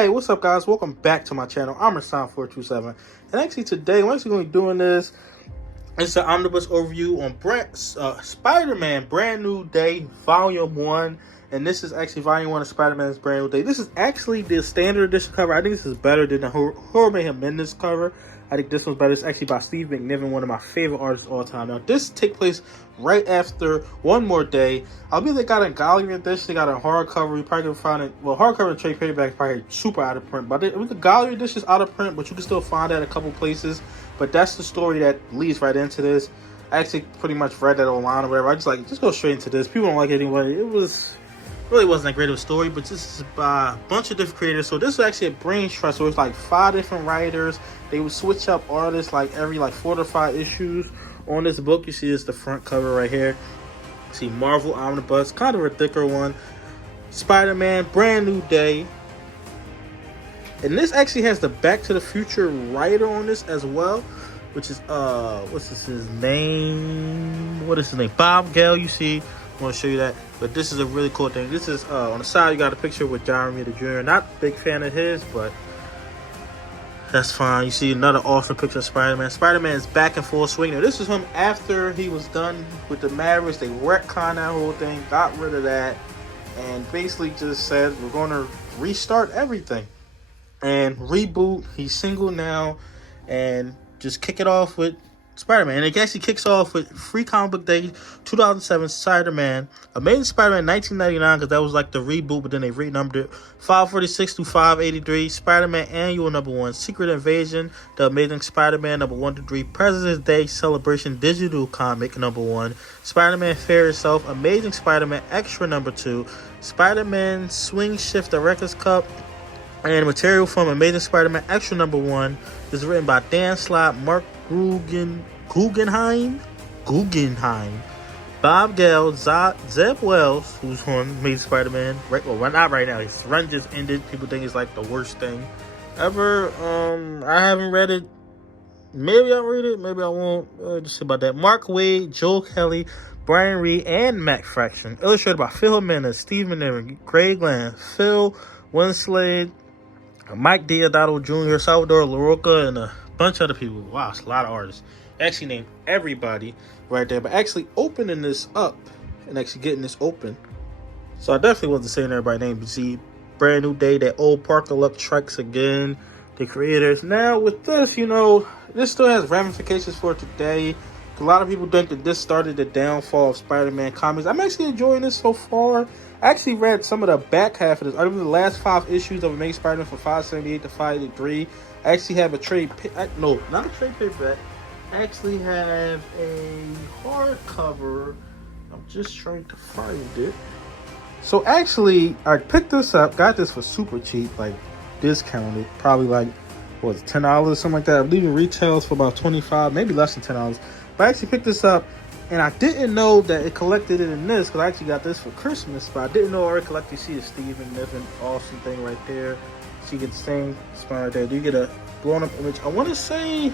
Hey, what's up, guys? Welcome back to my channel. I'm Rasan427, and actually today we're actually going to be doing this. It's an omnibus overview on Spider-Man Brand New Day Volume 1, and this is actually Volume 1 of Spider-Man's Brand New Day. This is actually the standard edition cover. I think this is better than the Jorge Jimenez cover. I think this one's better. It's actually by Steve McNiven, one of my favorite artists of all time. Now, this takes place right after One More Day. I believe they got a gallery edition. They got a hardcover. You probably can find it. Well, hardcover and trade paperback probably super out of print. But the gallery edition is out of print, but you can still find that a couple places. But that's the story that leads right into this. I actually pretty much read that online or whatever. I just go straight into this. People don't like it anyway. Really wasn't that great of a story, but this is by a bunch of different creators. So this is actually a brain trust. So it's like 5 different writers. They would switch up artists like every 4 to 5 issues on this book. You see this the front cover right here. You see Marvel Omnibus, kind of a thicker one. Spider-Man Brand New Day. And this actually has the Back to the Future writer on this as well, which is his name? What is his name? Bob Gale. You see, I want to show you that. But this is a really cool thing. This is on the side. You got a picture with John Romita Jr. Not a big fan of his, but that's fine. You see another awesome picture of Spider-Man. Spider-Man is back in full swing. Now, this is him after he was done with the Mavericks. They retconned that whole thing, got rid of that, and basically just said, we're going to restart everything and reboot. He's single now, and just kick it off with Spider-Man. And it actually kicks off with Free Comic Book Day 2007 Spider-Man, Amazing Spider-Man 1999, because that was like the reboot, but then they renumbered it. 546 through 583, Spider-Man Annual #1, Secret Invasion, The Amazing Spider-Man #1 to 3, President's Day Celebration Digital Comic #1, Spider-Man Fair Itself, Amazing Spider-Man Extra #2, Spider-Man Swing Shift Director's Cup, and material from Amazing Spider-Man Extra #1 is written by Dan Slott, Mark Guggenheim, Bob Gale, Zeb Wells, who's on Amazing Spider-Man. Well, not right now. His run just ended. People think it's like the worst thing ever. I haven't read it. Maybe I'll read it. Maybe I won't. Just see about that. Mark Waid, Joel Kelly, Brian Reed, and Matt Fraction. Illustrated by Phil Jimenez, Steve McNiven, Greg Land, Phil Winslade, Mike Deodato Jr., Salvador LaRocca, and a bunch of other people. Wow, it's a lot of artists. Actually named everybody right there. But actually opening this up and actually getting this open. So I definitely wasn't saying everybody's name. You see, Brand New Day, that old Parker Luck tracks again. The creators. Now with this, this still has ramifications for today. A lot of people think that this started the downfall of Spider-Man comics. I'm actually enjoying this so far. I actually read some of the back half of this. I remember the last 5 issues of Amazing Spider-Man from 578 to 583. I actually have a trade... No, not a trade paperback. I actually have a hardcover. I'm just trying to find it. So actually, I picked this up. Got this for super cheap. Like, discounted. Probably like, what was it, $10 or something like that. I believe it retails for about $25, maybe less than $10. But I actually picked this up. And I didn't know that it collected it in this, because I actually got this for Christmas, but I didn't know I already collected. You see the Steve McNiven awesome thing right there. So you get the same spine right there. Do you get a blown up image? I want to say,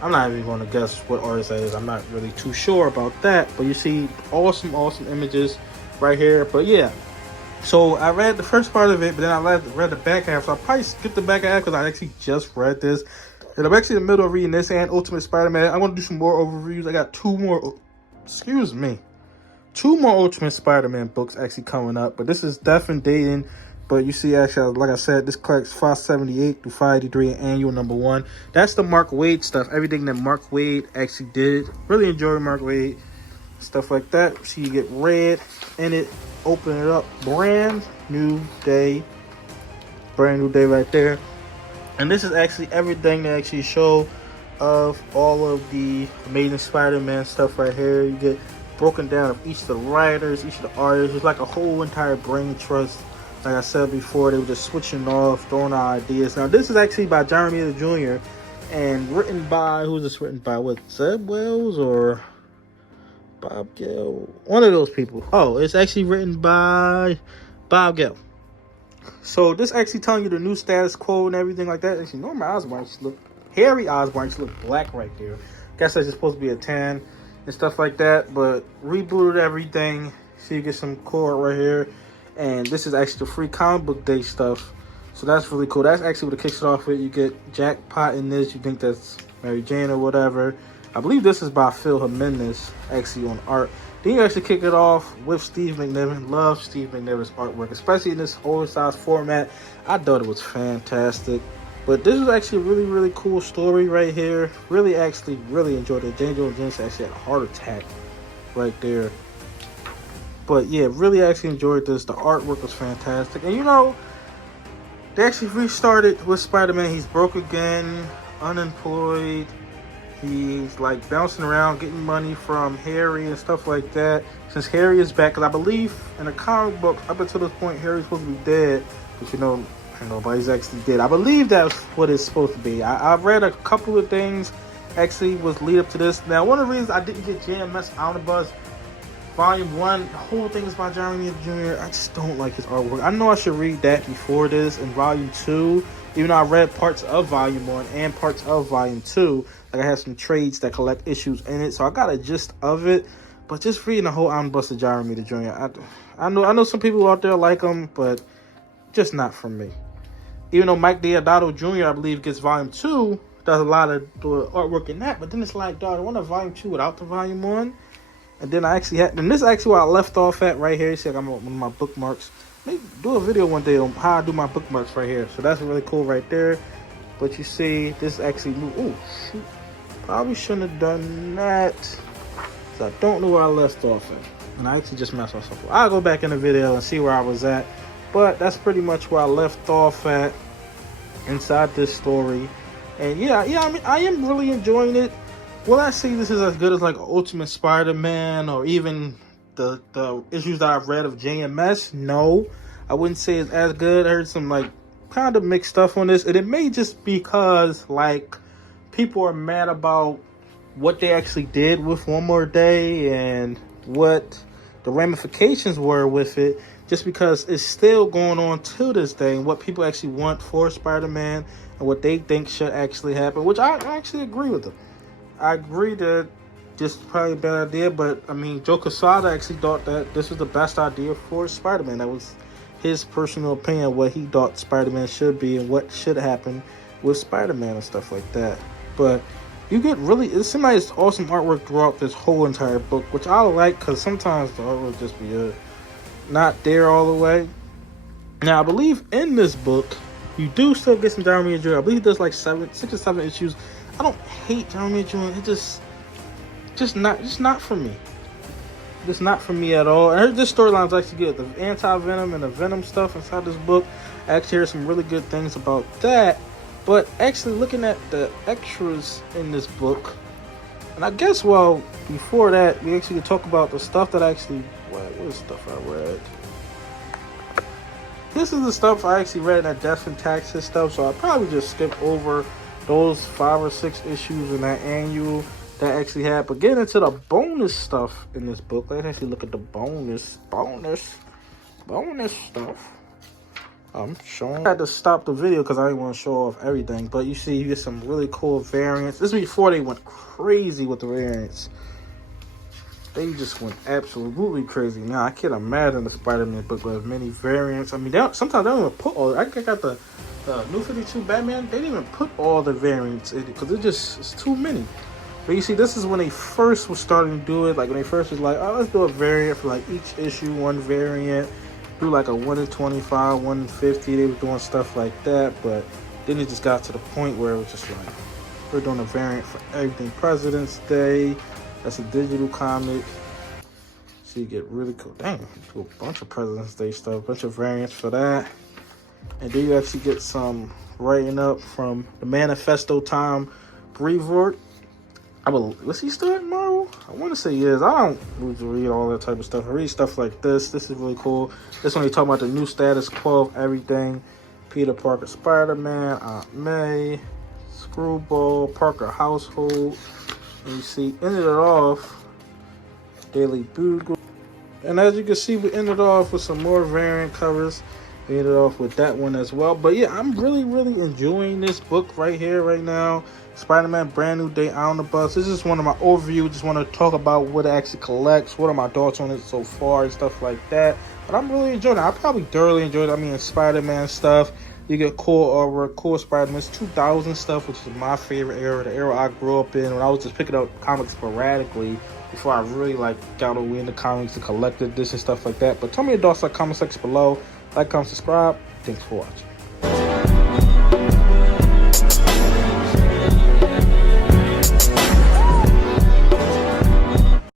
I'm not even going to guess what artist that is. I'm not really too sure about that. But you see awesome images right here. But yeah, so I read the first part of it, but then I read the back half. So I'll probably skip the back half because I actually just read this. And I'm actually in the middle of reading this and Ultimate Spider-Man. I want to do some more overviews. I got 2 more, 2 more Ultimate Spider-Man books actually coming up. But this is definitely dating. But you see, actually, like I said, this collects 578 through 583 Annual #1. That's the Mark Waid stuff. Everything that Mark Waid actually did. Really enjoy Mark Waid. Stuff like that. So you get red in it. Open it up. Brand New Day. Brand New Day right there. And this is actually everything they actually show of all of the Amazing Spider-Man stuff right here. You get broken down of each of the writers, each of the artists. It's like a whole entire brain trust. Like I said before, they were just switching off, throwing out ideas. Now, this is actually by John Romita Jr. and written by, who's this written by? What, Zeb Wells or Bob Gale? One of those people. Oh, it's actually written by Bob Gale. So this actually telling you the new status quo and everything like that. Actually, Norman Osborn Harry Osborn look black right there. Guess that's just supposed to be a tan and stuff like that. But rebooted everything. So you get some core right here. And this is actually the Free Comic Book Day stuff So that's really cool. That's actually what it kicks it off with. You get Jackpot in this. You think that's Mary Jane or whatever. I believe this is by Phil Jimenez, actually on art. Then you actually kick it off with Steve McNiven. Love Steve McNiven's artwork, especially in this oversized format. I thought it was fantastic. But this is actually a really, really cool story right here. Really enjoyed it. Jane Jones Jensen actually had a heart attack right there. But yeah, really actually enjoyed this. The artwork was fantastic. And you know, they actually restarted with Spider-Man. He's broke again, unemployed. He's like bouncing around, getting money from Harry and stuff like that. Since Harry is back, because I believe in the comic book, up until this point, Harry's supposed to be dead. But you know, nobody's actually dead. I believe that's what it's supposed to be. I've read a couple of things actually was lead up to this. Now, one of the reasons I didn't get JMS Omnibus Volume 1, the whole thing is by Jeremy Jr. I just don't like his artwork. I know I should read that before this in Volume 2. Even though I read parts of Volume 1 and parts of Volume 2. Like I have some trades that collect issues in it. So I got a gist of it. But just reading the whole Omnibus of Jeremy Jr. I know some people out there like him, but just not for me. Even though Mike Deodato Jr., I believe, gets Volume 2, does a lot of the artwork in that. But then it's like, dog, I want a Volume 2 without the Volume 1. And then I actually had, and this is actually where I left off at right here. You see, I'm on one of my bookmarks. Maybe do a video one day on how I do my bookmarks right here. So that's really cool right there. But you see, this actually, oh, shoot. Probably shouldn't have done that. So I don't know where I left off at. And I actually just messed myself up. I'll go back in the video and see where I was at. But that's pretty much where I left off at inside this story. And yeah, I mean, I am really enjoying it. Will I say this is as good as like Ultimate Spider-Man or even the issues that I've read of JMS? No, I wouldn't say it's as good. I heard some like kind of mixed stuff on this, and it may just because like people are mad about what they actually did with One More Day and what the ramifications were with it, just because it's still going on to this day, and what people actually want for Spider-Man and what they think should actually happen, which I actually agree with them. I agree that this is probably a bad idea, but I mean, Joe Quesada actually thought that this was the best idea for Spider-Man. That was his personal opinion, what he thought Spider-Man should be and what should happen with Spider-Man and stuff like that. But you get really, it seems like it's awesome artwork throughout this whole entire book, which I like because sometimes the artwork just be not there all the way. Now, I believe in this book, you do still get some Jeremy Jr. I believe there's like 6 or 7 issues. I don't hate Jeremy Jr. It just not for me. Just not for me at all. I heard this storyline's actually good. The anti-venom and the venom stuff inside this book. I actually heard some really good things about that. But actually looking at the extras in this book, and I guess, well, before that, we actually could talk about the stuff that actually, what is stuff I read? This is the stuff I actually read in that Death and Taxes stuff, so I'll probably just skip over those 5 or 6 issues in that annual that actually had. But getting into the bonus stuff in this book, let's actually look at the bonus stuff. I'm showing. I had to stop the video because I didn't want to show off everything. But you see, you get some really cool variants. This is before they went crazy with the variants. They just went absolutely crazy. Now, I can't imagine the Spider-Man book with as many variants. I mean, sometimes they don't even put all. I got the New 52 Batman. They didn't even put all the variants in it because it's too many. But you see, this is when they first was starting to do it. Like when they first was like, oh, let's do a variant for like each issue, one variant. Do like a 1 in 25, 1 in 50. They were doing stuff like that. But then it just got to the point where it was just like, we're doing a variant for everything. President's Day. That's a digital comic. So you get really cool. Dang, do a bunch of President's Day stuff, a bunch of variants for that. And then you actually get some writing up from the Manifesto Time Brevoort. Was he still at Marvel? I want to say yes. I don't read all that type of stuff. I read stuff like this. This is really cool. This one, they talk about the new status quo of everything. Peter Parker, Spider-Man, Aunt May, Screwball, Parker Household. And you see, ended it off, Daily Bugle. And as you can see, we ended off with some more variant covers. We ended off with that one as well. But yeah, I'm really, really enjoying this book right here, right now. Spider-Man Brand New Day Omnibus. This is one of my overview. Just want to talk about what it actually collects. What are my thoughts on it so far and stuff like that. But I'm really enjoying it. I probably thoroughly enjoyed it. I mean, Spider-Man stuff. You get cool artwork, cool Spider-Man's 2000 stuff, which is my favorite era, the era I grew up in when I was just picking up comics sporadically before I really like got away into comics and collected this and stuff like that. But tell me your thoughts in the comment section below. Like, comment, subscribe. Thanks for watching.